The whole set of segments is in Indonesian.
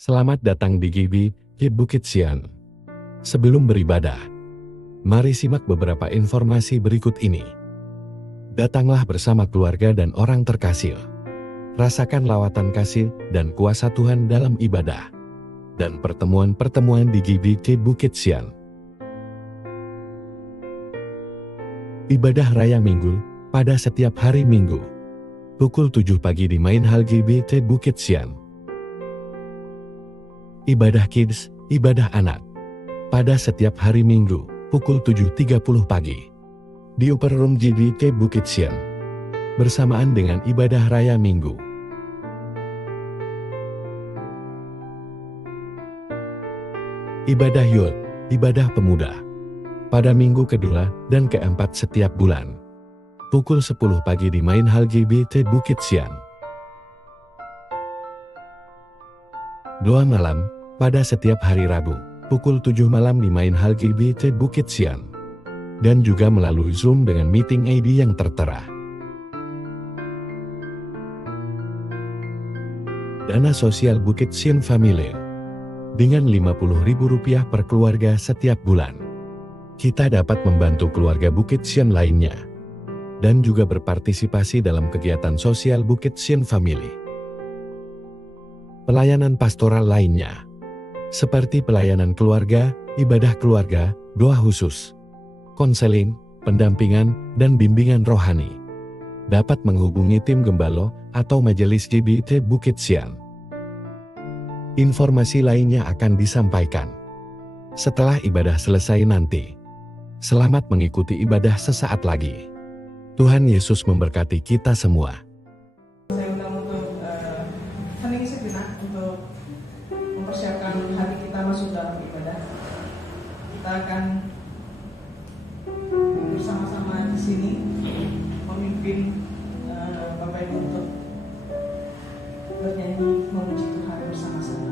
Selamat datang di GBI Bukit Sian. Sebelum beribadah, mari simak beberapa informasi berikut ini. Datanglah bersama keluarga dan orang terkasih. Rasakan lawatan kasih dan kuasa Tuhan dalam ibadah dan pertemuan-pertemuan di GBI Bukit Sian. Ibadah Raya Minggu pada setiap hari Minggu. Pukul 7 pagi di Main Hall GBI Bukit Sian. Ibadah Kids, ibadah anak. Pada setiap hari Minggu, pukul 7.30 pagi. Di Upper Room GBI Bukit Sian. Bersamaan dengan ibadah Raya Minggu. Ibadah Youth, ibadah pemuda. Pada minggu kedua dan keempat setiap bulan. Pukul 10 pagi di Main Hall GBI Bukit Sian. Doa malam, pada setiap hari Rabu, pukul 7 malam di Main Hall GBI Bukit Sian. Dan juga melalui Zoom dengan meeting ID yang tertera. Dana sosial Bukit Sian Family. Dengan Rp50.000 per keluarga setiap bulan. Kita dapat membantu keluarga Bukit Sian lainnya. Dan juga berpartisipasi dalam kegiatan sosial Bukit Sian Family. Pelayanan pastoral lainnya, seperti pelayanan keluarga, ibadah keluarga, doa khusus, konseling, pendampingan, dan bimbingan rohani. Dapat menghubungi tim Gembalo atau Majelis GBI Bukit Sian. Informasi lainnya akan disampaikan setelah ibadah selesai nanti. Selamat mengikuti ibadah sesaat lagi. Tuhan Yesus memberkati kita semua. Saya undang untuk hening sejenak untuk mempersiapkan hati kita masuk dalam ibadah. Kita akan bersama-sama di sini memimpin Bapak Ibu untuk bernyanyi memuji Tuhan bersama-sama.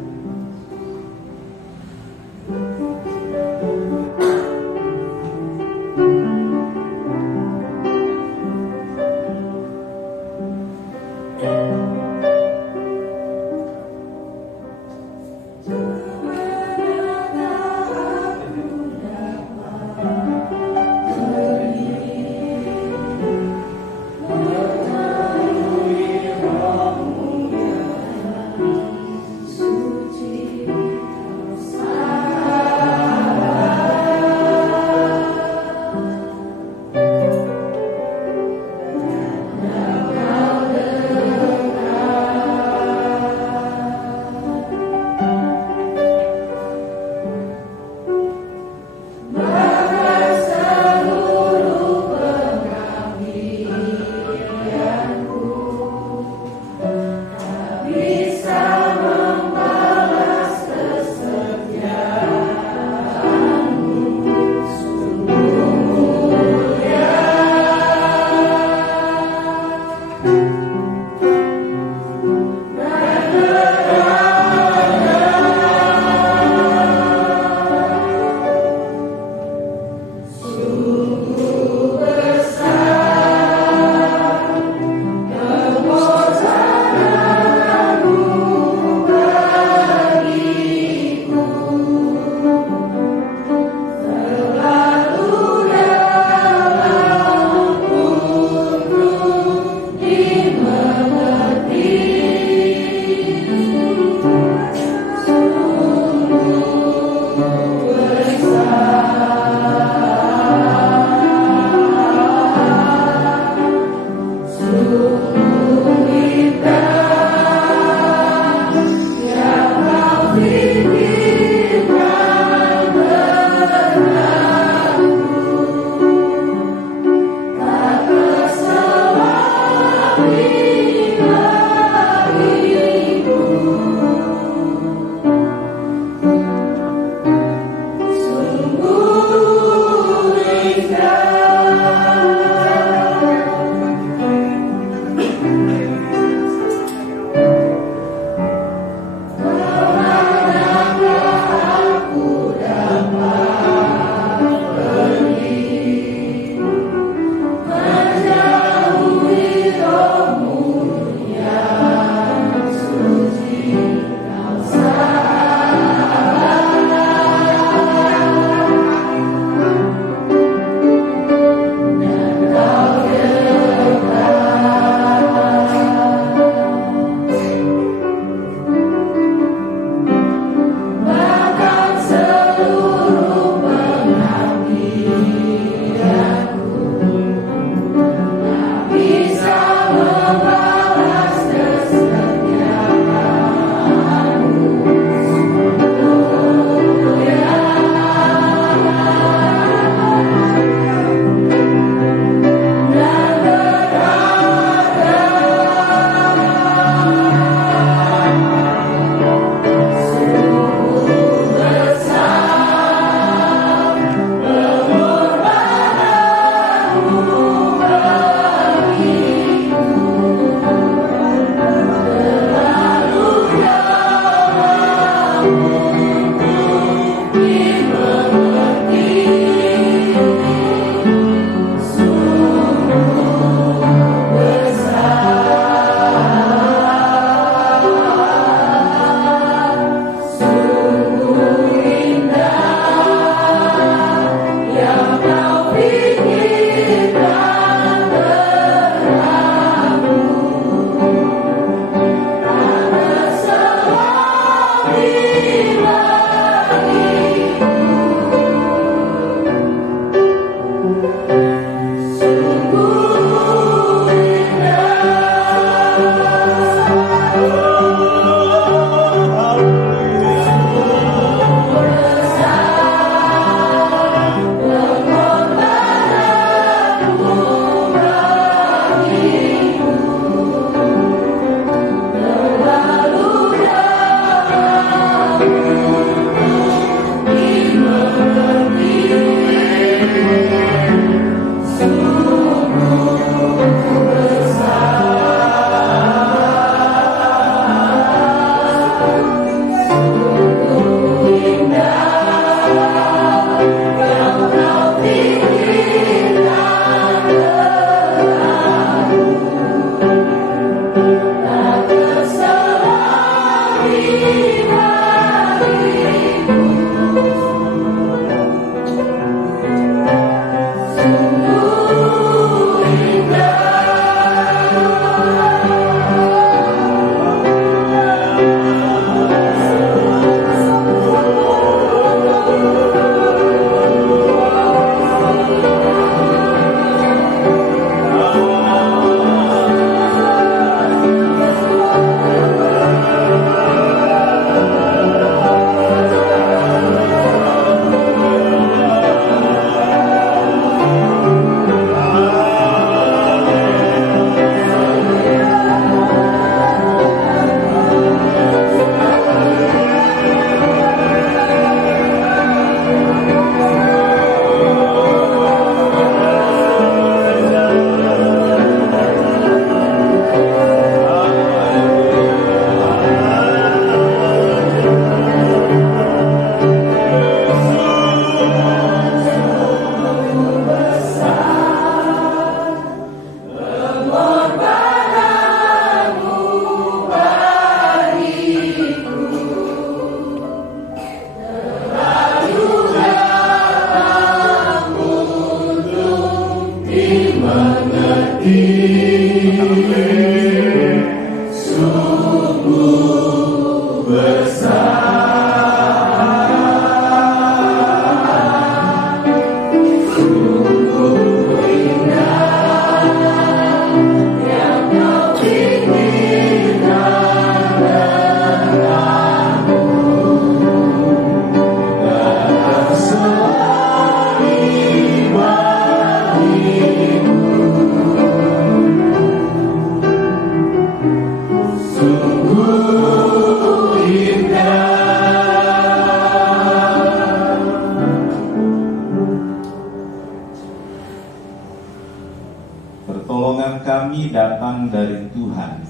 kami datang dari Tuhan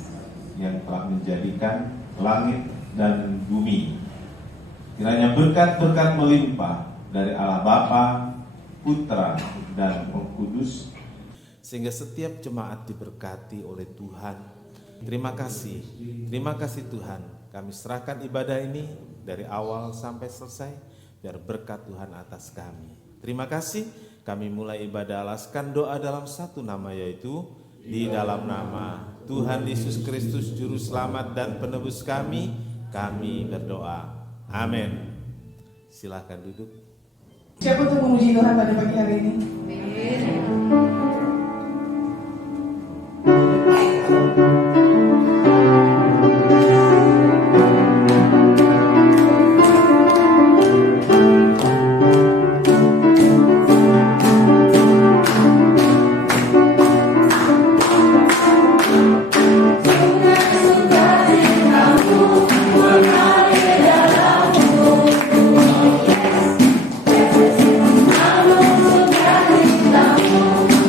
yang telah menjadikan langit dan bumi. Kiranya berkat-berkat melimpah dari Allah Bapa, Putra, dan Roh Kudus, sehingga setiap jemaat diberkati oleh Tuhan. Terima kasih Tuhan. Kami serahkan ibadah ini dari awal sampai selesai, biar berkat Tuhan atas kami. Terima kasih. Kami mulai ibadah, alaskan doa dalam satu nama, yaitu di dalam nama Tuhan Yesus Kristus Juru Selamat dan Penebus kami berdoa. Amin. Silakan duduk. Siapa untuk memuji Tuhan pada pagi hari ini? Namun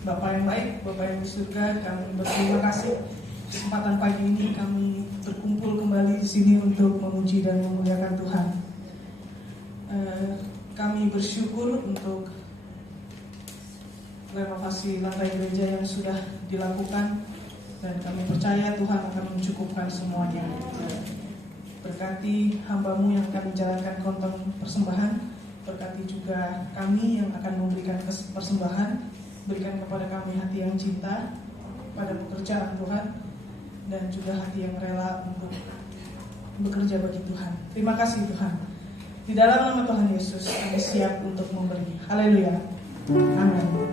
Bapa yang baik, Bapa yang di surga, kami berterima kasih kesempatan pagi ini kami berkumpul kembali di sini untuk memuji dan memuliakan Tuhan. Kami bersyukur untuk renovasi lantai gereja yang sudah dilakukan dan kami percaya Tuhan akan mencukupkan semuanya. Berkati hamba-Mu yang akan menjalankan konten persembahan, berkati juga kami yang akan memberikan persembahan. Berikan kepada kami hati yang cinta pada pekerjaan Tuhan dan juga hati yang rela untuk bekerja bagi Tuhan. Terima kasih Tuhan. Di dalam nama Tuhan Yesus kami siap untuk memberi. Haleluya. Amin.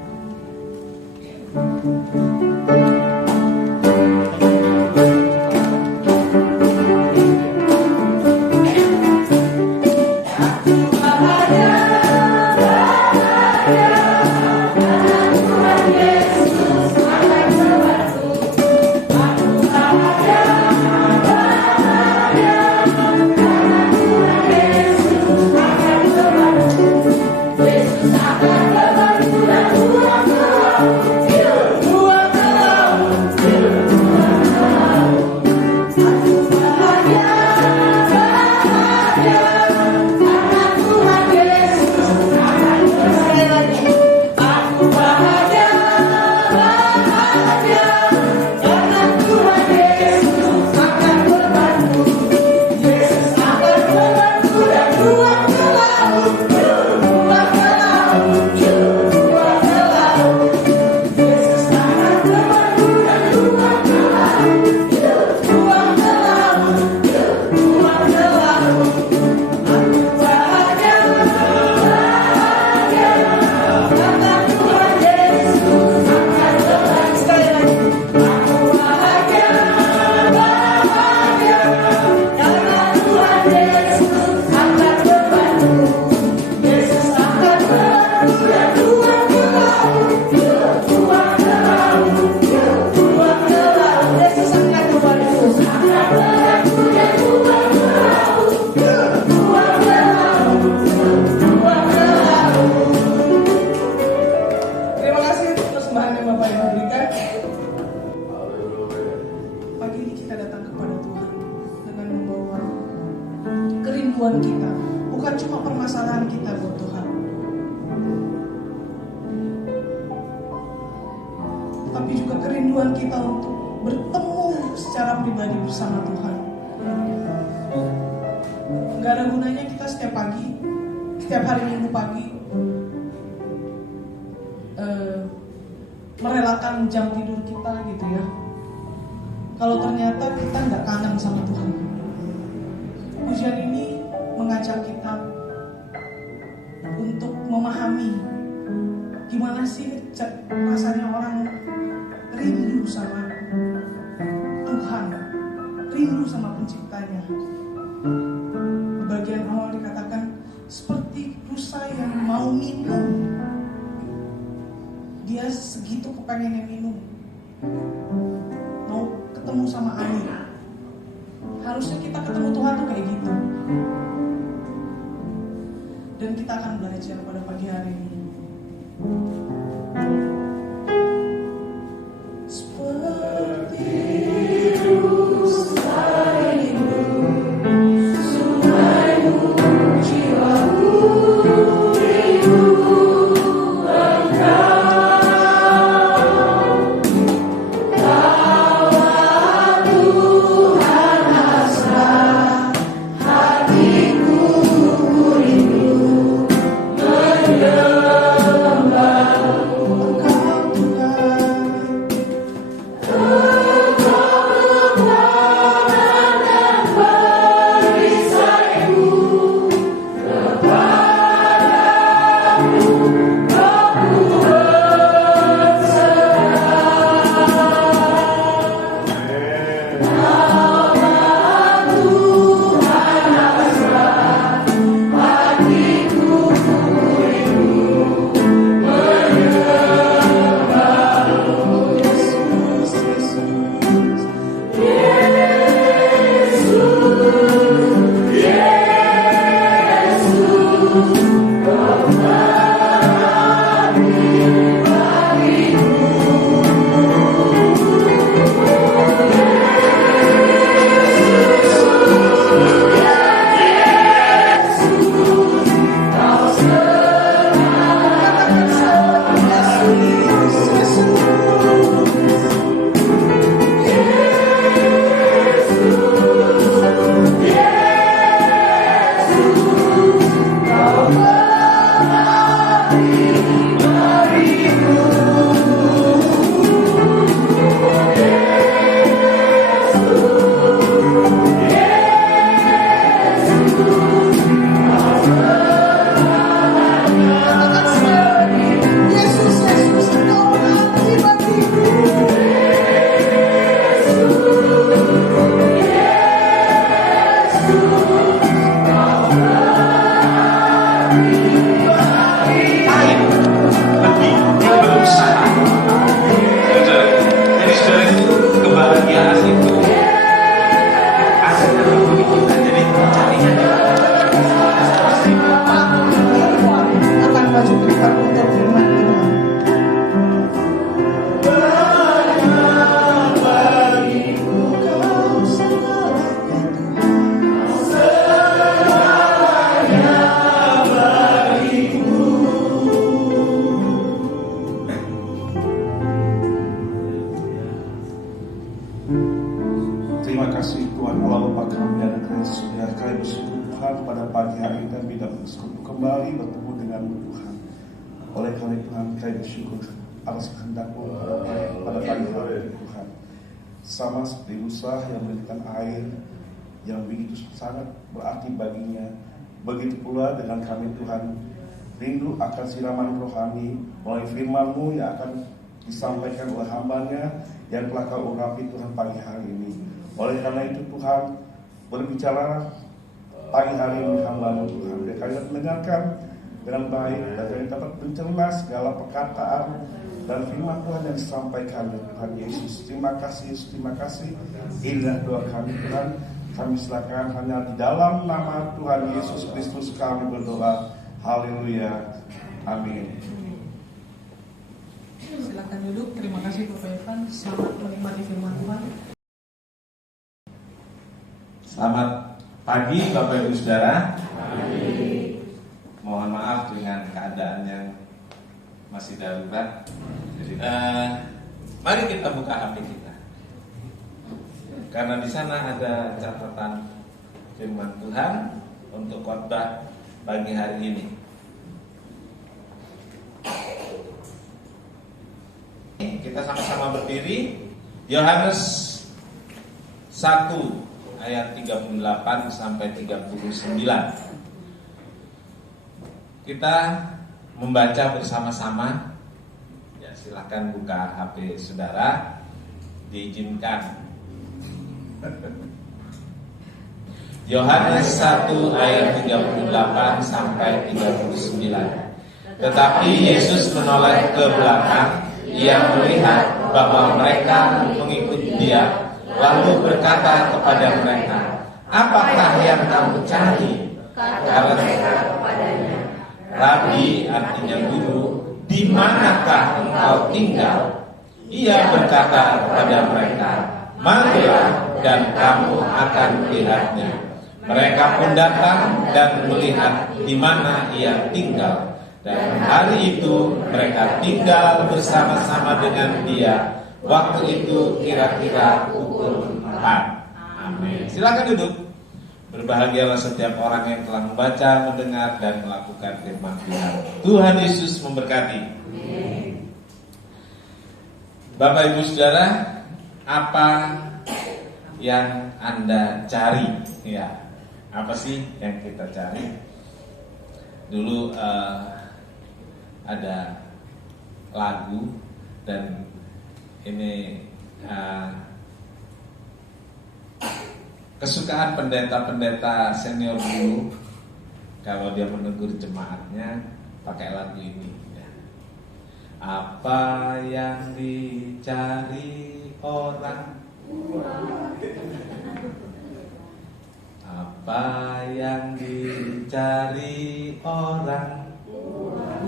Kerinduan kita, bukan cuma permasalahan kita buat Tuhan, tapi juga kerinduan kita untuk bertemu secara pribadi bersama Tuhan. Gak ada gunanya kita setiap pagi, setiap hari Minggu pagi merelakan jam tidur kita gitu ya, kalau ternyata kita gak kangen sama Tuhan. Pujian ini mengajak kita untuk memahami gimana sih rasanya orang rindu sama Tuhan, rindu sama penciptanya. Di bagian awal dikatakan seperti rusa yang mau minum, dia segitu kepengennya minum, mau ketemu sama air. Harusnya kita ketemu Tuhan tuh kayak gitu. Dan kita akan belajar pada pagi hari ini. Seperti rusa rindu, sungaimu jiwaku. kembali bertemu dengan Tuhan. Oleh karena Tuhan, kami bersyukur atas kehendak-Mu pada pagi hari ini Tuhan. Sama seperti Musa yang menitipkan air yang begitu sangat berarti baginya, begitu pula dengan kami Tuhan, rindu akan siraman rohani melalui firman-Mu yang akan disampaikan oleh hamba-Nya yang telah Kau urapi Tuhan pagi hari ini. Oleh karena itu Tuhan, berbicara pagi hari ini hamba-Mu Tuhan, biar kami dapat mendengarkan dengan baik dan kami dapat mencerna segala perkataan dan firman Tuhan yang disampaikan Tuhan Yesus. Terima kasih. Inilah doa kami Tuhan. Kami silakan hanya di dalam nama Tuhan Yesus Kristus kami berdoa. Haleluya. Amin. Silakan duduk. Terima kasih Bapak Irfan. Selamat menikmati firman Tuhan. Selamat pagi Bapak Ibu Saudara. Mohon maaf dengan keadaan yang masih darurat. Mari kita buka HP kita, karena di sana ada catatan firman Tuhan untuk khotbah pagi hari ini. Kita sama-sama berdiri. Yohanes 1 ayat 38 sampai 39. Kita membaca bersama-sama. Ya, silakan buka HP saudara. Diizinkan. Yohanes 1 ayat 38 sampai 39. Tetapi Yesus menoleh ke belakang. Ia melihat bahwa mereka mengikuti Dia, lalu berkata kepada mereka, "Apakah yang kamu cari?" Kata mereka kepadanya, "Rabi," artinya guru, "di manakah engkau tinggal?" Ia berkata kepada mereka, "Marilah dan kamu akan melihatnya." Mereka pun datang dan melihat di mana ia tinggal. Dan hari itu mereka tinggal bersama-sama dengan Dia. Waktu itu kira-kira pukul 4. Amin. Silakan duduk. Berbahagialah setiap orang yang telah membaca, mendengar, dan melakukan firman Tuhan. Tuhan Yesus memberkati. Amin. Bapak Ibu Saudara, apa yang Anda cari? Ya, apa sih yang kita cari? Dulu ada lagu dan ini kesukaan pendeta-pendeta senior dulu kalau dia menegur jemaatnya pakai lagu ini ya. Apa yang dicari orang, apa yang dicari orang,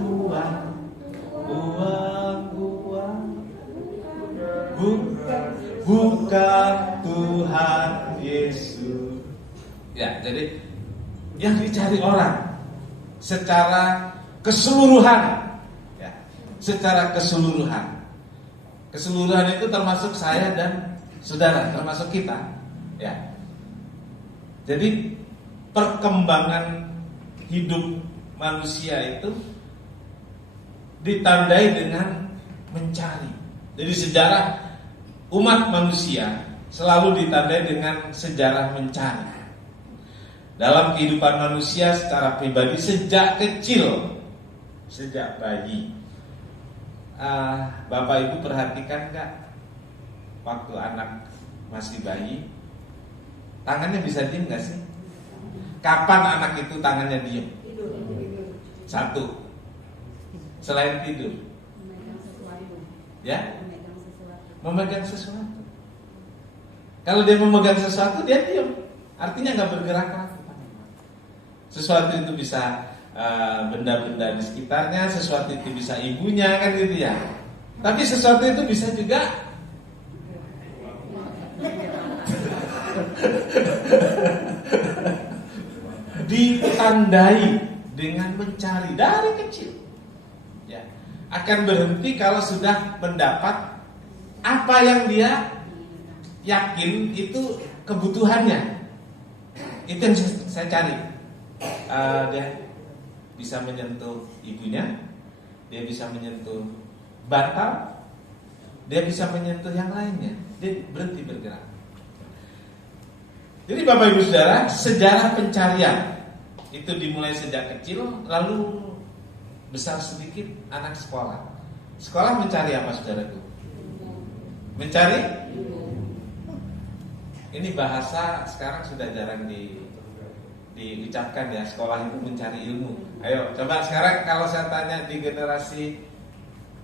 uang, bukan Tuhan Yesus. Ya, jadi yang dicari orang secara keseluruhan, ya, secara keseluruhan. Keseluruhan itu termasuk saya dan saudara, termasuk kita, ya. Jadi perkembangan hidup manusia itu ditandai dengan mencari. Jadi sejarah umat manusia selalu ditandai dengan sejarah mencari. Dalam kehidupan manusia secara pribadi sejak kecil, sejak bayi, Bapak Ibu perhatikan gak waktu anak masih bayi, tangannya bisa diem gak sih? Kapan anak itu tangannya diem? Satu, selain tidur, ya, memegang sesuatu. Kalau dia memegang sesuatu, dia diam, artinya nggak bergerak lagi. Sesuatu itu bisa benda-benda di sekitarnya, sesuatu itu bisa ibunya, kan gitu ya. Tapi sesuatu itu bisa juga ditandai dengan mencari dari kecil. Ya, akan berhenti kalau sudah mendapat apa yang dia yakin itu kebutuhannya. Itu yang saya cari. bisa menyentuh ibunya, dia bisa menyentuh bantal, dia bisa menyentuh yang lainnya. Dia berhenti bergerak. Jadi Bapak Ibu Saudara, sejarah pencarian itu dimulai sejak kecil, lalu besar sedikit anak sekolah. Sekolah mencari apa saudaraku? Mencari? Ini bahasa sekarang sudah jarang diucapkan ya, sekolah itu mencari ilmu. Ayo coba sekarang kalau saya tanya di generasi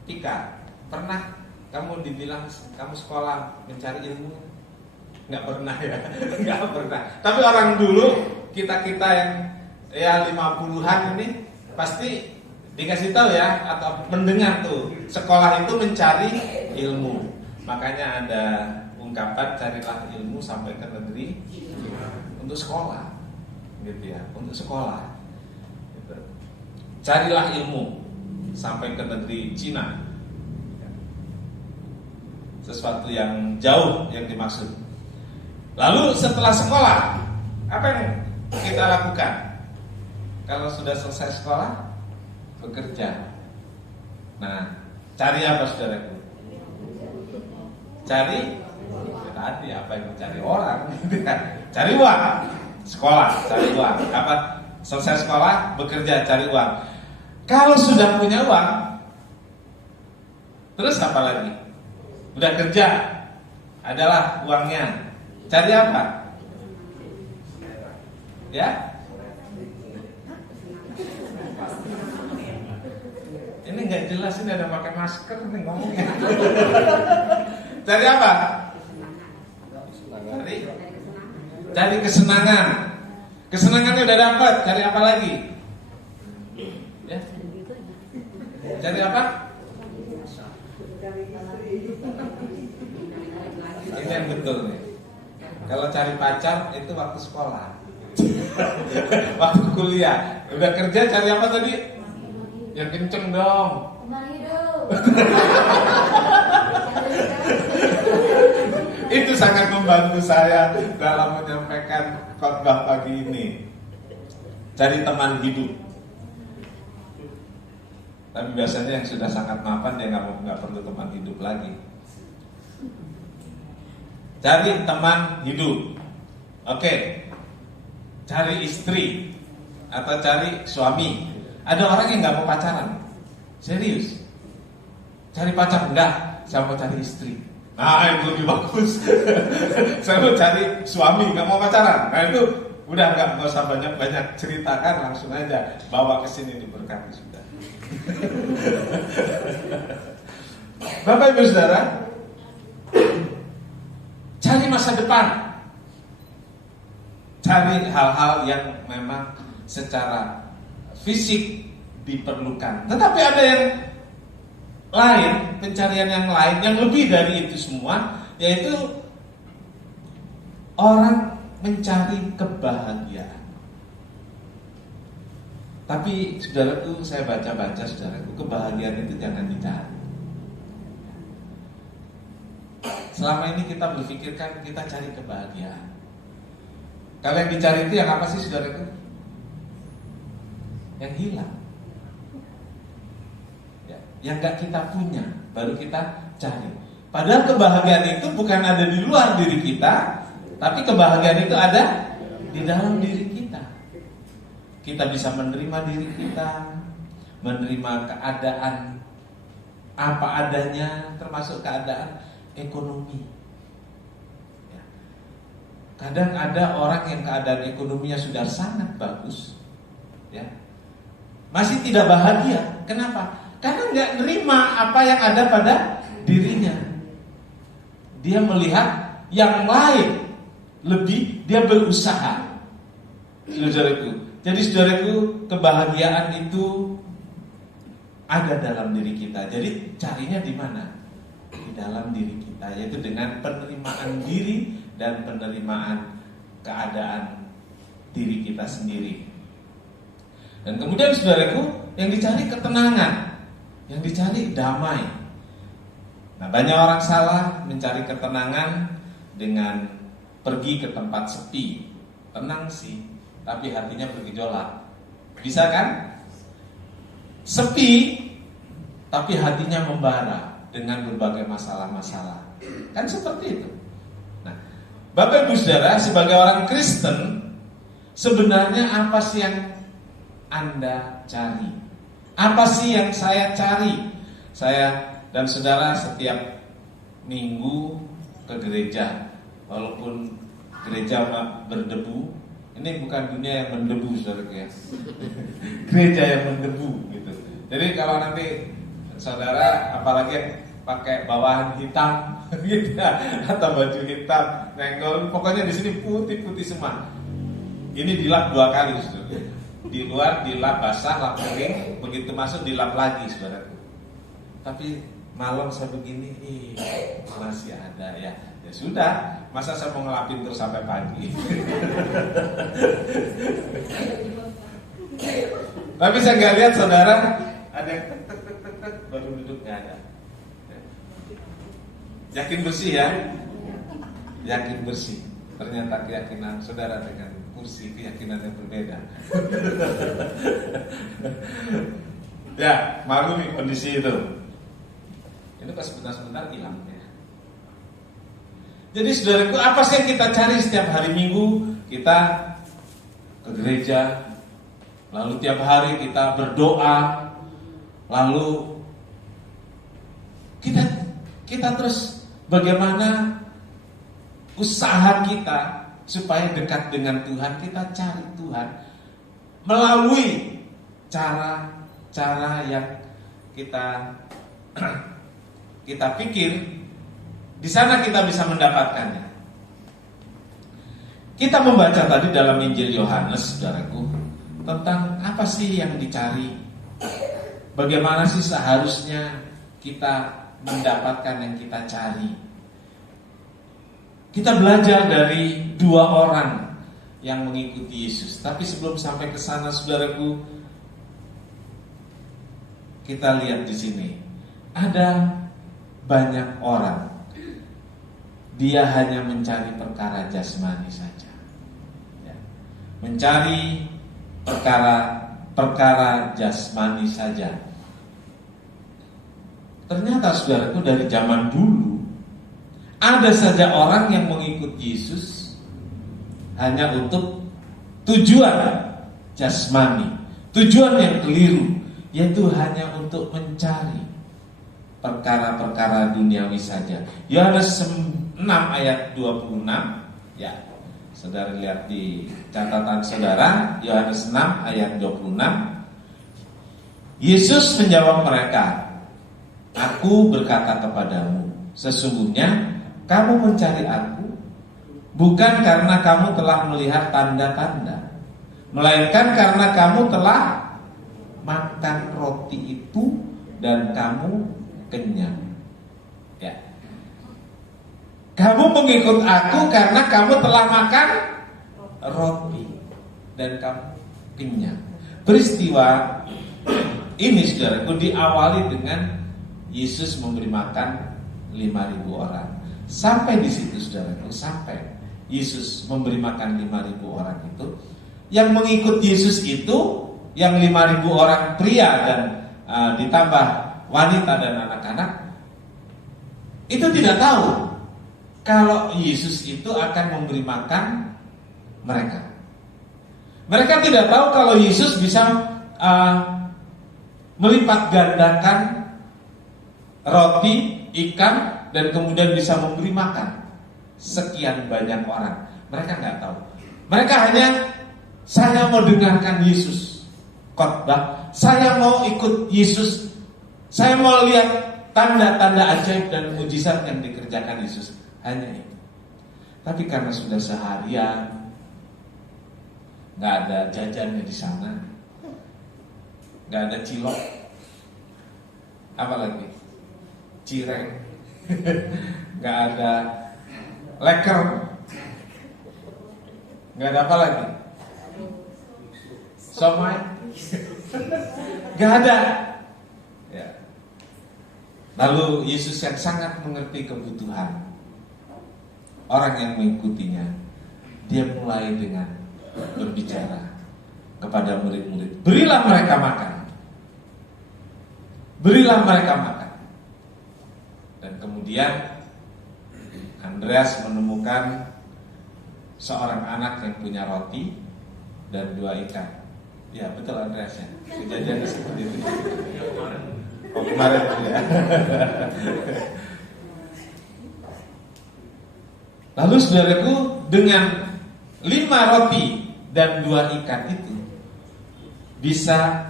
Pika, pernah kamu dibilang kamu sekolah mencari ilmu? Nggak pernah ya, nggak pernah. Tapi orang dulu, kita yang ya 50-an ini pasti dikasih tahu ya, atau mendengar tuh, sekolah itu mencari ilmu. Makanya ada ungkapan carilah ilmu sampai ke negeri untuk sekolah, gitu ya, untuk sekolah. Gitu. Carilah ilmu sampai ke negeri Cina. Sesuatu yang jauh yang dimaksud. Lalu setelah sekolah, apa yang kita lakukan? Kalau sudah selesai sekolah, bekerja. Nah, cari apa saudaraku? Cari tadi apa yang mencari orang? Cari uang. Sekolah, cari uang. Apa? Selesai sekolah, bekerja, cari uang. Kalau sudah punya uang, terus apa lagi? Udah kerja, adalah uangnya. Cari apa? Ya? Ini nggak jelas, ini ada pakai masker nih ngomongnya. Cari apa? Cari kesenangan. Kesenangannya udah dapat, cari apa lagi? Ya? Cari apa? Ini yang betul nih. Kalau cari pacar itu waktu sekolah. Waktu kuliah. Udah kerja cari apa tadi? Yang kenceng dong. Itu sangat membantu saya dalam menyampaikan khotbah pagi ini. Cari teman hidup. Tapi biasanya yang sudah sangat mapan dia nggak perlu teman hidup lagi. Cari teman hidup. Oke. Cari istri atau cari suami. Ada orang yang nggak mau pacaran. Serius. Cari pacar enggak, saya mau cari istri. Nah, itu lebih bagus. Saya mau cari suami, nggak mau pacaran. Nah, itu udah nggak usah banyak ceritakan, langsung aja bawa ke sini diberkati sudah. Bapak Ibu Saudara, cari masa depan. Cari hal-hal yang memang secara fisik diperlukan. Tetapi ada yang lain, pencarian yang lain yang lebih dari itu semua, yaitu orang mencari kebahagiaan. Tapi saudaraku, saya baca-baca saudaraku, kebahagiaan itu jangan dicari. Selama ini kita berpikirkan kita cari kebahagiaan. Kalau yang dicari itu yang apa sih saudaraku? Yang hilang. Ya, yang gak kita punya, baru kita cari. Padahal kebahagiaan itu bukan ada di luar diri kita, tapi kebahagiaan itu ada di dalam diri kita. Kita bisa menerima diri kita, menerima keadaan apa adanya, termasuk keadaan ekonomi. Ya. Kadang ada orang yang keadaan ekonominya sudah sangat bagus, ya, masih tidak bahagia. Kenapa? Karena nggak nerima apa yang ada pada dirinya. Dia melihat yang lain lebih, dia berusaha. Saudaraku, jadi saudaraku, kebahagiaan itu ada dalam diri kita. Jadi carinya di mana? Di dalam diri kita, yaitu dengan penerimaan diri dan penerimaan keadaan diri kita sendiri. Dan kemudian saudaraku, yang dicari ketenangan, yang dicari damai. Nah, banyak orang salah mencari ketenangan dengan pergi ke tempat sepi. Tenang sih, tapi hatinya bergejolak. Bisa kan? sepi, tapi hatinya membara dengan berbagai masalah-masalah. Kan seperti itu. Nah, Bapak Ibu Saudara, sebagai orang Kristen, sebenarnya apa sih yang Anda cari? Apa sih yang saya cari? Saya dan saudara setiap minggu ke gereja, walaupun gereja berdebu. Ini bukan dunia yang mendebu, saudara ya. Gereja yang mendebu gitu. Jadi kalau nanti saudara apalagi pakai bawahan hitam gitu ya, atau baju hitam, nenggol, pokoknya di sini putih-putih semua. Ini dilap 2 kali, saudara. Di luar dilap basah, lap kering, begitu masuk dilap lagi, saudara. Tapi malam saya begini, masih ada ya. Ya sudah, masa saya mau ngelapin terus sampai pagi. Tapi saya nggak lihat saudara ada yang tek, baru duduk, nggak ada. Yakin bersih ya? Yakin bersih. Ternyata keyakinan saudara dengan kursi keyakinan yang berbeda. Ya, malu nih kondisi itu. Ini pas sebentar-sebentar hilang ya. Jadi saudaraku, apa sih yang kita cari setiap hari Minggu? Kita ke gereja, lalu tiap hari kita berdoa, lalu kita terus bagaimana usaha kita supaya dekat dengan Tuhan. Kita cari Tuhan melalui cara-cara yang kita pikir di sana kita bisa mendapatkannya. Kita membaca tadi dalam Injil Yohanes, saudaraku, tentang apa sih yang dicari. Bagaimana sih seharusnya kita mendapatkan yang kita cari. Kita belajar dari 2 orang yang mengikuti Yesus. Tapi sebelum sampai ke sana, saudaraku, kita lihat di sini ada banyak orang. Dia hanya mencari perkara jasmani saja, ya. Mencari perkara jasmani saja. Ternyata saudaraku, dari zaman dulu ada saja orang yang mengikut Yesus hanya untuk tujuan jasmani, tujuan yang keliru, yaitu hanya untuk mencari perkara-perkara duniawi saja. Yohanes 6 ayat 26, ya, saudara lihat di catatan saudara, Yohanes 6 ayat 26. Yesus menjawab mereka, "Aku berkata kepadamu, sesungguhnya kamu mencari aku bukan karena kamu telah melihat tanda-tanda, melainkan karena kamu telah makan roti itu dan kamu kenyang." Ya. Kamu mengikut aku karena kamu telah makan roti dan kamu kenyang. Peristiwa ini, saudaraku, diawali dengan Yesus memberi makan 5.000 orang. Sampai di situ, saudaraku, sampai Yesus memberi makan 5.000 orang itu, yang mengikut Yesus itu, yang 5.000 orang pria dan ditambah wanita dan anak-anak, itu tidak tahu kalau Yesus itu akan memberi makan mereka. Mereka tidak tahu kalau Yesus bisa melipat gandakan roti, ikan, dan kemudian bisa memberi makan sekian banyak orang. Mereka nggak tahu. Mereka hanya, saya mau dengarkan Yesus khotbah, saya mau ikut Yesus, saya mau lihat tanda-tanda ajaib dan mujizat yang dikerjakan Yesus. Hanya itu. Tapi karena sudah seharian nggak ada jajannya di sana, nggak ada cilok, apalagi cireng, nggak ada leker, nggak ada apa lagi, somai, nggak ada. Ya. Lalu Yesus yang sangat mengerti kebutuhan orang yang mengikutinya, dia mulai dengan berbicara kepada murid-murid, "Berilah mereka makan." berilah mereka makan. Dan kemudian Andreas menemukan seorang anak yang punya roti dan 2 ikan. Ya betul Andreas ya. Kejadiannya seperti itu. Oh kemarin ya. Lalu saudaraku, dengan 5 roti dan 2 ikan itu bisa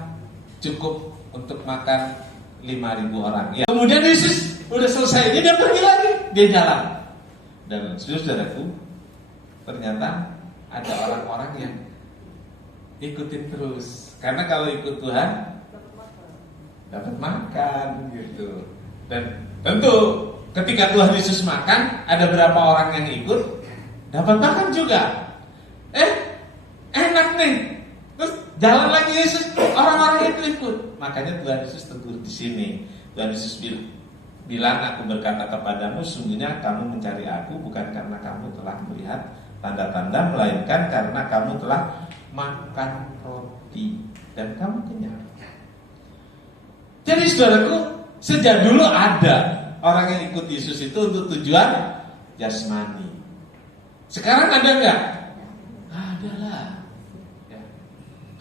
cukup untuk makan 5.000 orang. Ya. Kemudian Yesus udah selesai, dia pergi lagi, dia jalan. Dan saudaraku, ternyata ada orang-orang yang ikutin terus. Karena kalau ikut Tuhan dapat makan gitu. Dan tentu ketika Tuhan Yesus makan, ada berapa orang yang ikut dapat makan juga. Enak nih. Terus jalan lagi Yesus, orang-orang itu ikut. Makanya Tuhan Yesus tegur di sini. Tuhan Yesus bilang, aku berkata kepadamu, sungguhnya kamu mencari aku bukan karena kamu telah melihat tanda-tanda, melainkan karena kamu telah makan roti dan kamu kenyang. Jadi saudaraku, sejak dulu ada orang yang ikut Yesus itu untuk tujuan jasmani. Sekarang ada enggak? Ada lah. Ya.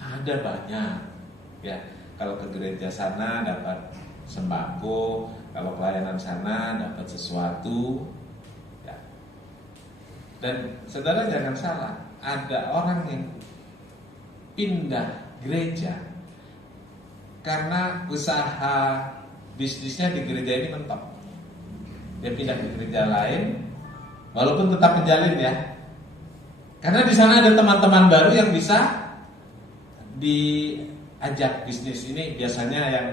Ada banyak. Ya, kalau ke gereja sana dapat sembako, kalau pelayanan sana dapat sesuatu. Ya. Dan saudara jangan salah, ada orang yang pindah gereja karena usaha bisnisnya di gereja ini mentok. Dia pindah ke gereja lain, walaupun tetap menjalin ya. Karena di sana ada teman-teman baru yang bisa diajak bisnis. Ini biasanya yang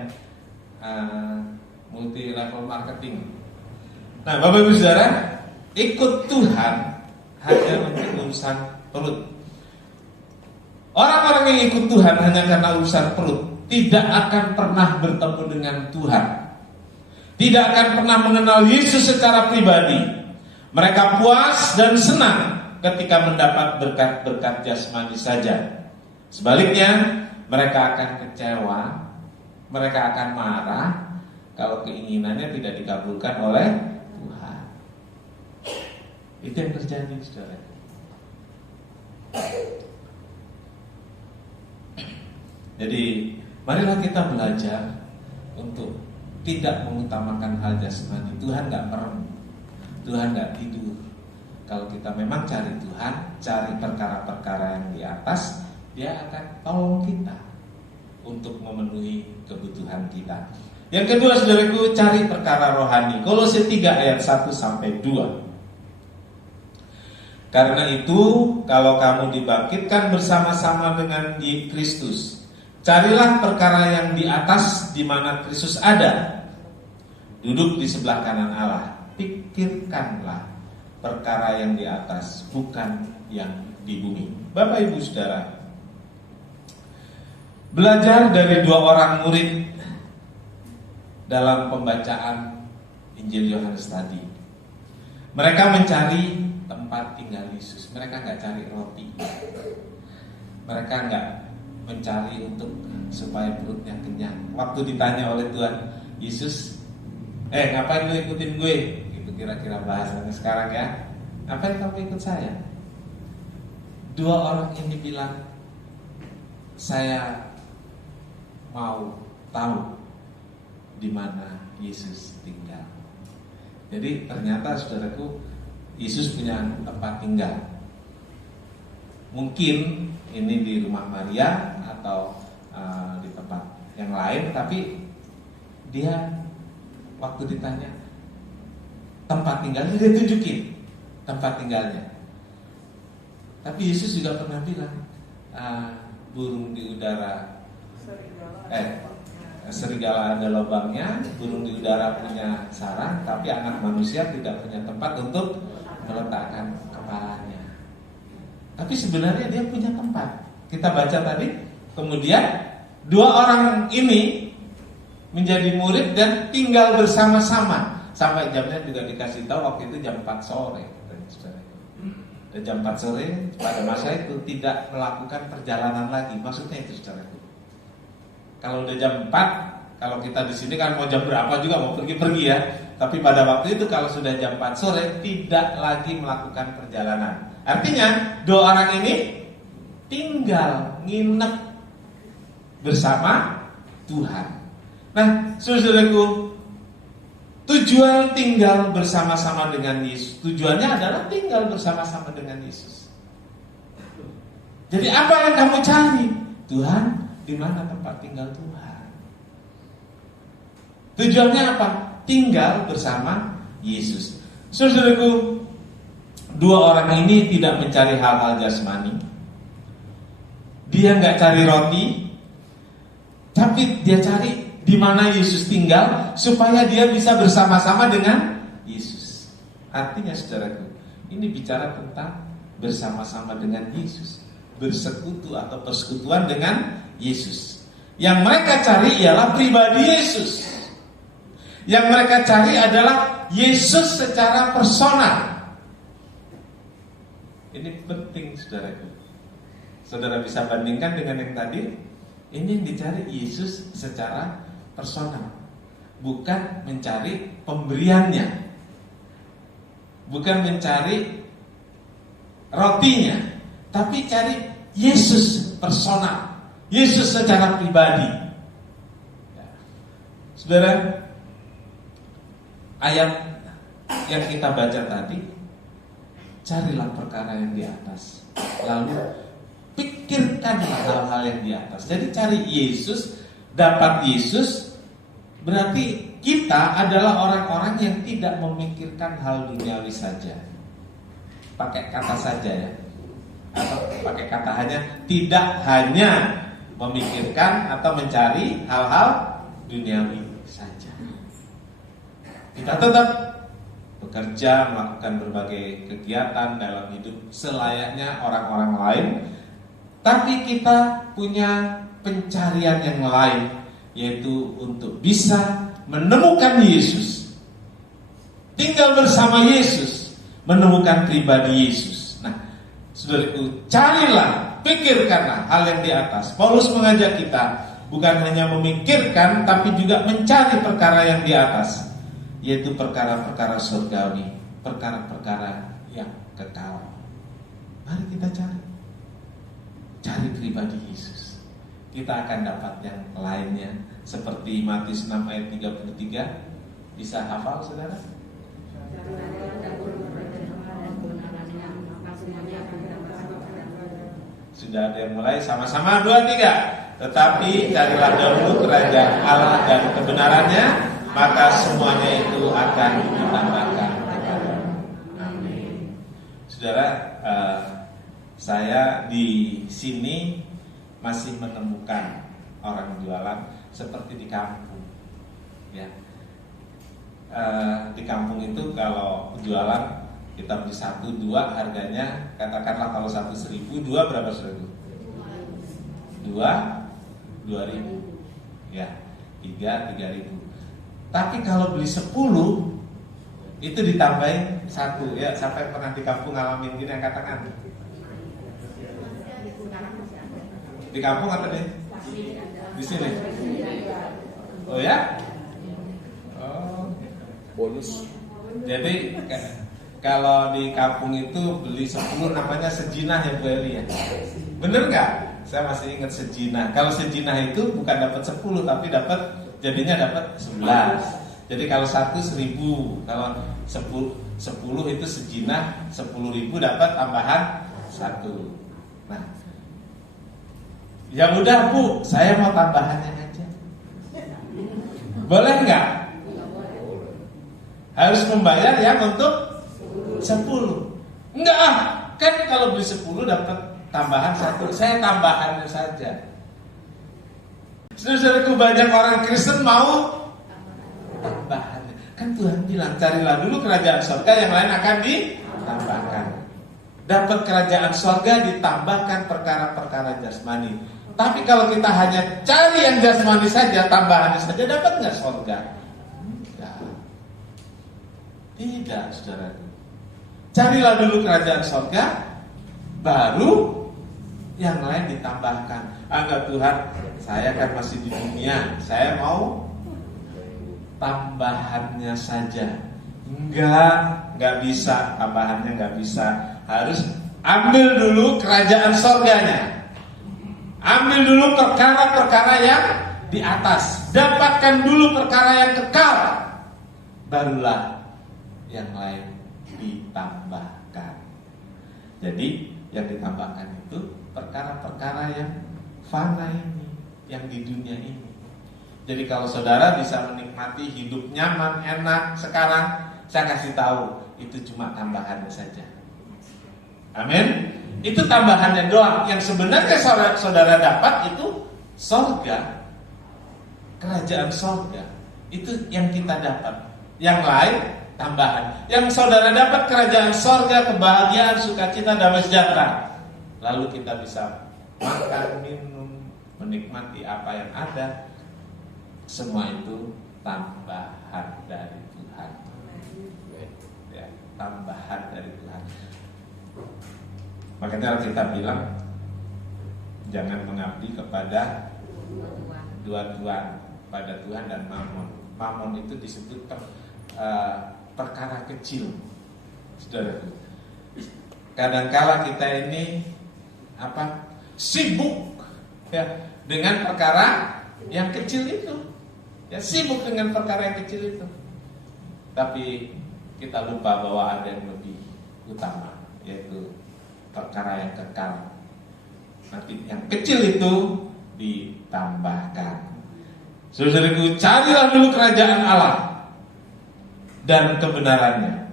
multi level marketing. Nah, Bapak Ibu Saudara, ikut Tuhan hanya untuk urusan perut. Orang-orang yang ikut Tuhan hanya karena urusan perut tidak akan pernah bertemu dengan Tuhan. Tidak akan pernah mengenal Yesus secara pribadi. Mereka puas dan senang ketika mendapat berkat-berkat jasmani saja. Sebaliknya, mereka akan kecewa, mereka akan marah kalau keinginannya tidak dikabulkan oleh Tuhan. Itu yang terjadi, saudara. Jadi, marilah kita belajar untuk tidak mengutamakan hal jasmani. Tuhan gak merem, Tuhan gak tidur. Kalau kita memang cari Tuhan, cari perkara-perkara yang di atas, Dia akan tolong kita untuk memenuhi kebutuhan kita. Yang kedua, saudaraku, cari perkara rohani. Kolose 3 ayat 1-2. Karena itu, kalau kamu dibangkitkan bersama-sama dengan Kristus, carilah perkara yang di atas, di mana Kristus ada, duduk di sebelah kanan Allah. Pikirkanlah perkara yang di atas, bukan yang di bumi. Bapak Ibu Saudara, belajar dari 2 orang murid dalam pembacaan Injil Yohanes tadi. Mereka mencari tempat tinggal Yesus. Mereka nggak cari roti. Mereka nggak mencari untuk supaya perutnya kenyang. Waktu ditanya oleh Tuhan Yesus, ngapain lu ikutin gue? Itu kira-kira bahasanya sekarang ya. Ngapain kamu ikut saya? 2 orang ini bilang, saya mau tahu di mana Yesus tinggal. Jadi ternyata saudaraku, Yesus punya tempat tinggal. Mungkin ini di rumah Maria atau di tempat yang lain, tapi dia waktu ditanya tempat tinggalnya, dia tunjukin tempat tinggalnya. Tapi Yesus juga pernah bilang, burung di udara, serigala ada lubangnya, burung di udara punya sarang, tapi anak manusia tidak punya tempat untuk meletakkan kepalanya. Tapi sebenarnya dia punya tempat. Kita baca tadi, kemudian 2 orang ini menjadi murid dan tinggal bersama-sama. Sampai jamnya juga dikasih tahu, waktu itu jam 4 sore. Dan jam 4 sore pada masa itu tidak melakukan perjalanan lagi. Maksudnya itu, saudaraku, kalau udah jam 4 Kalau kita di sini kan mau jam berapa juga mau pergi-pergi ya. Tapi pada waktu itu kalau sudah jam 4 sore tidak lagi melakukan perjalanan. Artinya dua orang ini tinggal nginep bersama Tuhan. Nah, saudaraku, tujuan tinggal bersama-sama dengan Yesus, tujuannya adalah tinggal bersama-sama dengan Yesus. Jadi apa yang kamu cari? Tuhan, di mana tempat tinggal Tuhan? Tujuannya apa? Tinggal bersama Yesus. Saudaraku, dua orang ini tidak mencari hal-hal jasmani. Dia nggak cari roti, tapi dia cari di mana Yesus tinggal supaya dia bisa bersama-sama dengan Yesus. Artinya saudaraku, ini bicara tentang bersama-sama dengan Yesus, bersekutu atau persekutuan dengan Yesus. Yang mereka cari ialah pribadi Yesus. Yang mereka cari adalah Yesus secara personal. Ini penting saudaraku. Saudara bisa bandingkan dengan yang tadi. Ini yang dicari Yesus secara personal, bukan mencari pemberiannya, bukan mencari rotinya, tapi cari Yesus personal, Yesus secara pribadi. Saudara, ayat yang kita baca tadi, carilah perkara yang di atas, lalu pikirkanlah hal-hal yang di atas. Jadi cari Yesus, dapat Yesus, berarti kita adalah orang-orang yang tidak memikirkan hal duniawi saja. Pakai kata saja ya, atau pakai kata hanya, tidak hanya memikirkan atau mencari hal-hal duniawi saja. Kita tetap bekerja, melakukan berbagai kegiatan dalam hidup selayaknya orang-orang lain, tapi kita punya pencarian yang lain, yaitu untuk bisa menemukan Yesus, tinggal bersama Yesus, menemukan pribadi Yesus. Nah, saudaraku, carilah, pikirkanlah hal yang di atas. Paulus mengajak kita bukan hanya memikirkan, tapi juga mencari perkara yang di atas, yaitu perkara-perkara surgawi, perkara-perkara yang kekal. Mari kita cari pribadi Yesus. Kita akan dapat yang lainnya, seperti Matius 6 ayat 33. Bisa hafal saudara? Sudah ada yang mulai, sama-sama 2, 3. Tetapi carilah dahulu kerajaan Allah dan kebenarannya, maka semuanya itu akan ditambahkan. Amin. Saudara, saya di sini masih menemukan orang jualan seperti di kampung, ya. Di kampung itu kalau jualan kita beli 1, 2 harganya, katakanlah kalau 1 1.000, 2 berapa saudara? 2.000, ya, 3.000. Tapi kalau beli 10 itu ditambahin 1, ya. Sampai pernah di kampung ngalamin gini, yang katakan di kampung atau di sini? Oh ya? Oh, bonus. Jadi kalau di kampung itu beli 10 namanya sejinah ya Bu Eli ya. Bener nggak? Saya masih ingat sejinah. Kalau sejinah itu bukan dapat 10 tapi jadinya dapat 11. Jadi kalau 1 1.000, kalau 10 itu sejinah, 10.000 dapat tambahan 1. Nah, ya udah Bu, saya mau tambahannya aja. Boleh nggak? Harus membayar ya untuk 10. Enggak kan kalau beli 10 dapat tambahan 1. Saya tambahannya saja. Saudaraku, banyak orang Kristen mau tambahannya. Kan Tuhan bilang carilah dulu kerajaan surga, yang lain akan ditambahkan. Dapat kerajaan surga ditambahkan perkara-perkara jasmani. Tapi kalau kita hanya cari yang jasmani saja, tambahannya saja, dapat nggak surga? Enggak. Tidak, saudaraku. Carilah dulu kerajaan surga, baru yang lain ditambahkan. Enggak Tuhan, saya kan masih di dunia, saya mau tambahannya saja. Enggak bisa, tambahannya enggak bisa. Harus ambil dulu kerajaan sorganya. Ambil dulu perkara-perkara yang di atas. Dapatkan dulu perkara yang kekal. Barulah yang lain ditambahkan. Jadi yang ditambahkan itu perkara-perkara yang fana ini, yang di dunia ini. Jadi kalau saudara bisa menikmati hidup nyaman, enak sekarang, saya kasih tahu, itu cuma tambahannya saja. Amin. Itu tambahannya doang. Yang sebenarnya saudara dapat itu sorga, kerajaan sorga. Itu yang kita dapat. Yang lain tambahan. Yang saudara dapat kerajaan sorga, kebahagiaan, sukacita, damai sejahtera. Lalu kita bisa makan, minum, menikmati apa yang ada. Semua itu tambahan dari Tuhan. Ya, tambahan dari Tuhan. Makanya kita bilang jangan mengabdi kepada dua tuan, pada Tuhan dan Mamon. Mamon itu disebut perkara kecil. Saudara, kadangkala kita ini sibuk ya dengan perkara yang kecil itu. Ya, sibuk dengan perkara yang kecil itu. Tapi kita lupa bahwa ada yang lebih utama, yaitu perkara yang kekal. Nanti yang kecil itu ditambahkan. Saudaraku, carilah dulu kerajaan Allah dan kebenarannya.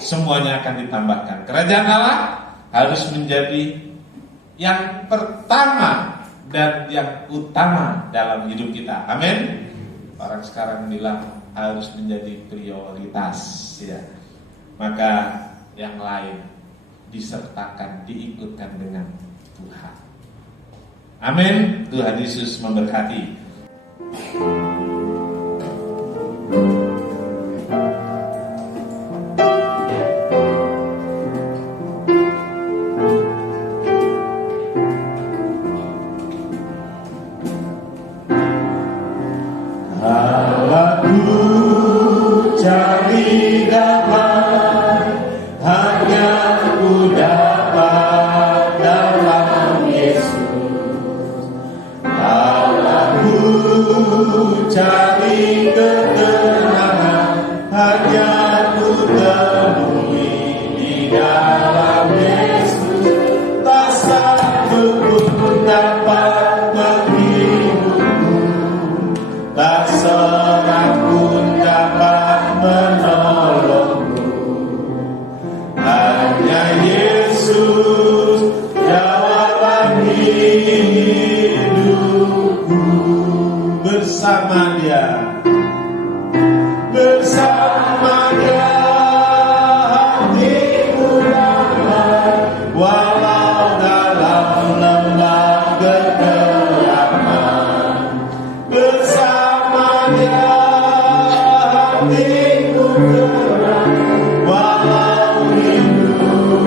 Semuanya akan ditambahkan. Kerajaan Allah harus menjadi yang pertama dan yang utama dalam hidup kita. Amin. Orang sekarang bilang harus menjadi prioritas, ya. Maka yang lain disertakan, diikutkan dengan Tuhan. Amin. Tuhan Yesus memberkati. Bersama Dia, hatiku damai, walau dalam lembah kegelapan. Bersama Dia, hatiku tenang, walau hidup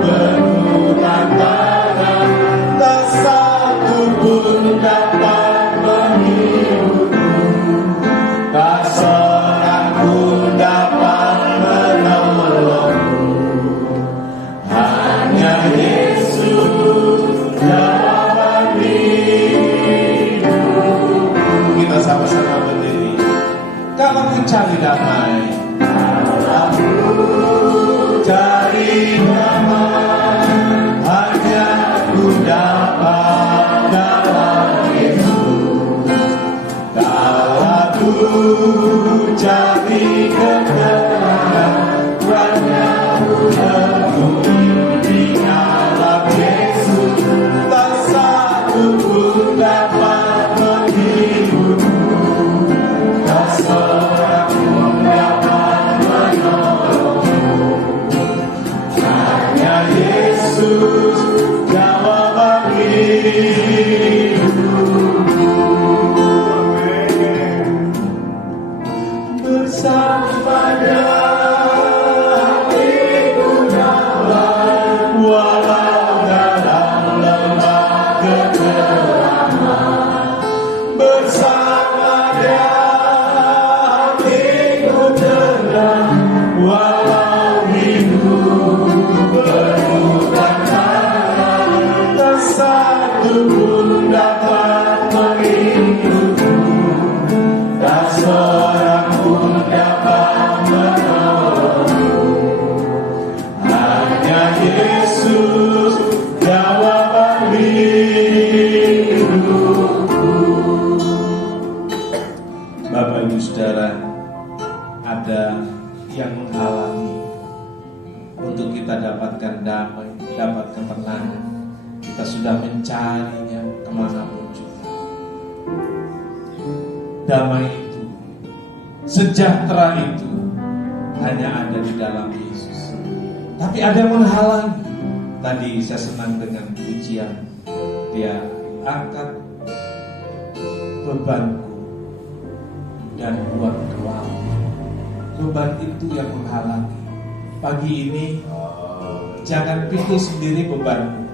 penuh tantangan, tak satu pun dapat tak seorang pun dapat menolongmu. Hanya Yesus jawaban hidupku. Kita sama-sama berdiri. Kalau ku cari damai, kalau ku cari damai, hanya ku dapat dalam Yesus. Ku cari ketenangan, hanya ku temui di dalam Yesus. Tak satu pun dapat menghiburmu, tak seorang pun dapat menolongmu. Hanya Yesus jawaban hidupku. Bersama Dia. Bapak Ibu Saudara, ada yang menghalangi untuk kita dapatkan damai, dapat ketenangan. Kita sudah mencarinya kemanapun juga. Damai itu, sejahtera itu hanya ada di dalam Yesus. Tapi ada yang menghalangi. Tadi saya senang dengan pujian, dia angkat bebanku dan buang ke laut. Beban itu yang menghalangi. Pagi ini jangan pikul sendiri bebanmu,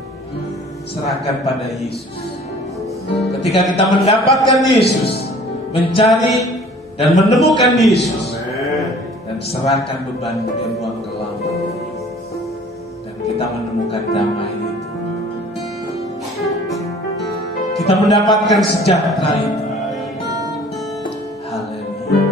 serahkan pada Yesus. Ketika kita mendapatkan Yesus, mencari dan menemukan Yesus, dan serahkan beban dia buang ke laut, dan kita menemukan damai itu, kita mendapatkan sejahtera itu. Haleluya.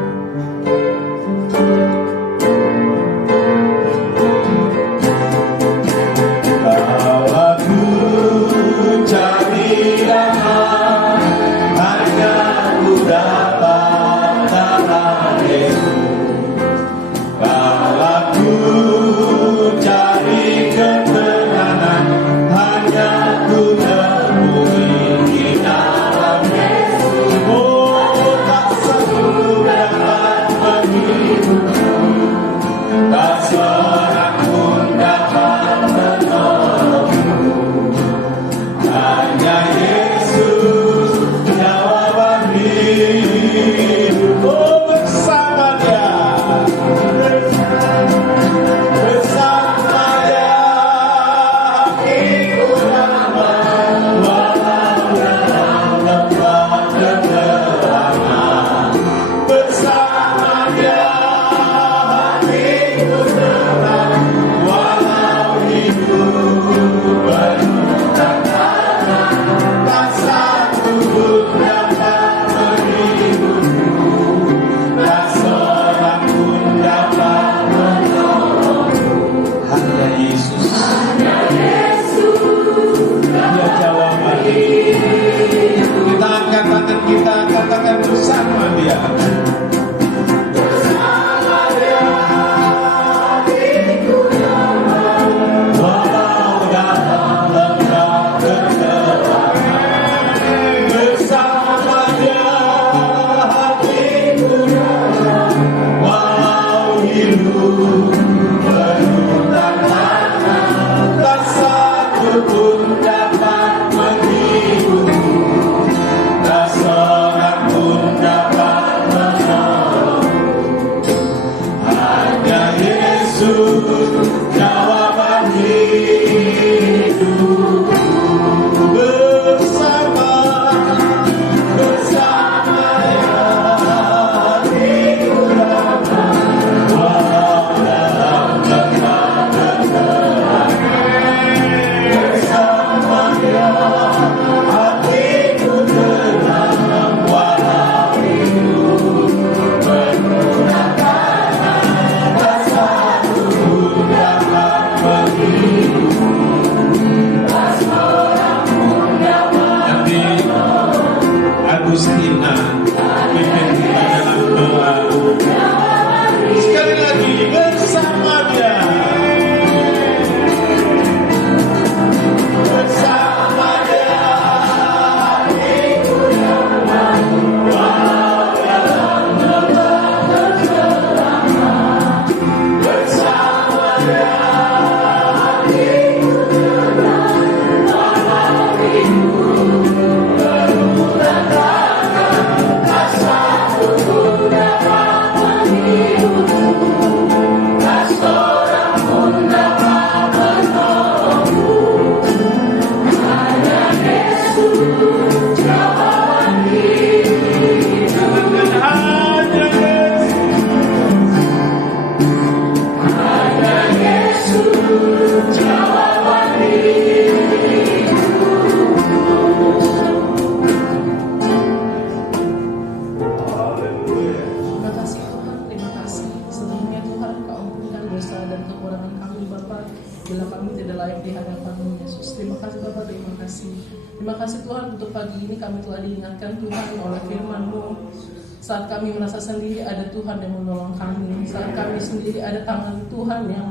Terima kasih Tuhan untuk pagi ini kami telah diingatkan Tuhan oleh firman-Mu Saat kami merasa sendiri, ada Tuhan yang menolong kami. Saat kami sendiri, ada tangan Tuhan yang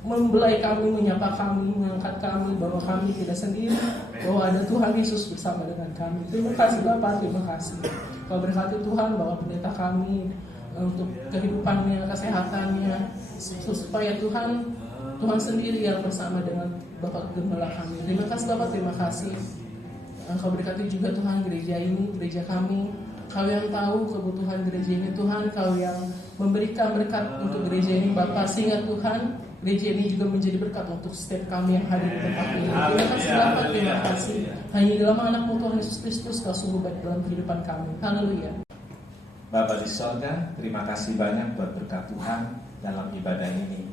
membelai kami, menyapa kami, mengangkat kami, bahwa kami tidak sendiri, bahwa ada Tuhan Yesus bersama dengan kami. Terima kasih Bapak, terima kasih. Kau berkati Tuhan bahwa pendeta kami untuk kehidupannya, kesehatannya, supaya Tuhan sendiri yang bersama dengan Bapak Gembala kami. Terima kasih Bapak, terima kasih. Kau berkati juga Tuhan gereja ini, gereja kami. Kau yang tahu kebutuhan gereja ini Tuhan, Kau yang memberikan berkat untuk gereja ini Bapak, sehingga Tuhan gereja ini juga menjadi berkat untuk setiap kami yang hadir di tempat ini. Terima kasih Bapak, terima kasih. Hanya dalam anak-Mu Tuhan Yesus Kristus Kau sungguh baik dalam kehidupan kami. Haleluya. Bapa di sorga, terima kasih banyak buat berkat Tuhan dalam ibadah ini.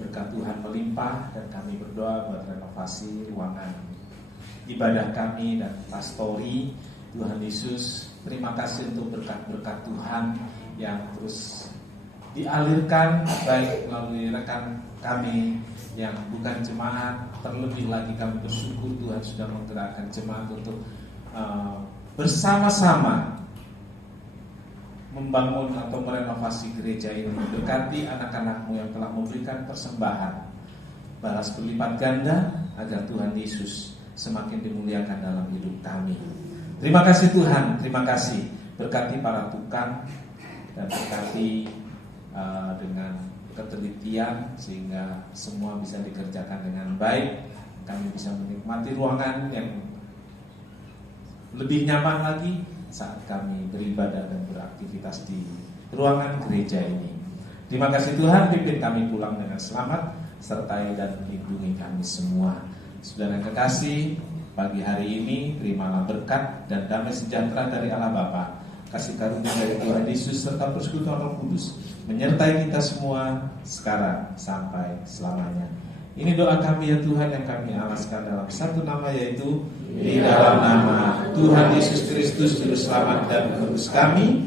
Berkat Tuhan melimpah dan kami berdoa buat renovasi ruangan ibadah kami dan pastori. Tuhan Yesus, terima kasih untuk berkat-berkat Tuhan yang terus dialirkan baik melalui rekan kami yang bukan jemaat. Terlebih lagi kami bersyukur Tuhan sudah menggerakkan jemaat untuk bersama-sama membangun atau merenovasi gereja ini. Berkati anak-anak-Mu yang telah memberikan persembahan, balas berlipat ganda agar Tuhan Yesus semakin dimuliakan dalam hidup kami. Terima kasih Tuhan, terima kasih. Berkati para tukang dan berkati dengan ketelitian sehingga semua bisa dikerjakan dengan baik. Kami bisa menikmati ruangan yang lebih nyaman lagi saat kami beribadah dan beraktivitas di ruangan gereja ini. Terima kasih Tuhan, pimpin kami pulang dengan selamat, sertai dan lindungi kami semua. Saudara yang kekasih, pagi hari ini terimalah berkat dan damai sejahtera dari Allah Bapa, kasih karunia dari Tuhan Yesus serta persekutuan Roh Kudus menyertai kita semua sekarang sampai selamanya. Ini doa kami ya Tuhan yang kami alaskan dalam satu nama, yaitu di dalam nama Tuhan Yesus Kristus Juru Selamat dan Penebus kami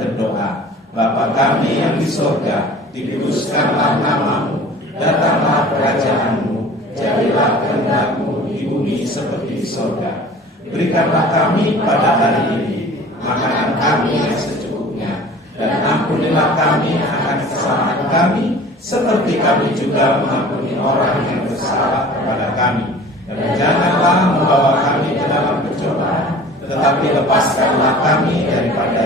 berdoa. Bapa kami yang di sorga, dikuduskanlah nama-Mu, datanglah kerajaan-Mu, jadilah kehendak-Mu di bumi seperti di sorga. Berikanlah kami pada hari ini makanan kami yang secukupnya, dan ampunilah kami akan kesalahan kami, seperti kami juga mengampuni orang yang bersalah kepada kami. Dan janganlah membawa kami ke dalam pencobaan, tetapi lepaskanlah kami daripada